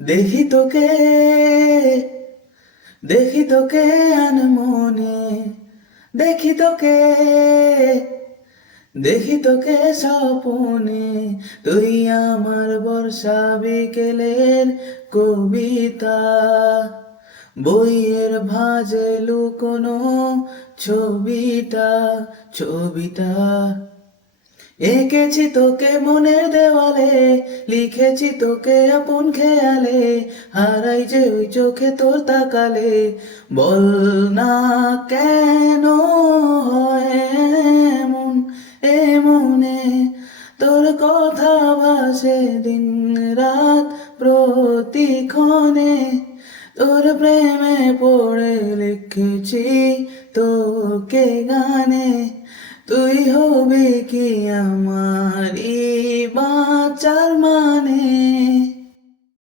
দেখি তোকে, দেখি তোকে আনমনে, দেখি তোকে, দেখি তোকে স্বপনে। তুই আমার বর্ষা বিকেলের কবিতা, বইয়ের ভাঁজে লুকোনো ছবিটা, ছবিটা। এঁকেছি তোকে মনের দেওয়ালে, লিখেছি তোকে আপন খেয়ালে, হারাই যে ওই চোখে তোর তাকালে। বল না কেন হয় এমন, এমনে তোর কথা ভাসে দিন রাত প্রতিক্ষণে। তোর প্রেমে পড়ে লিখেছি তোকে গানে, তুই হবি কি আমারই বাঁচার মানে।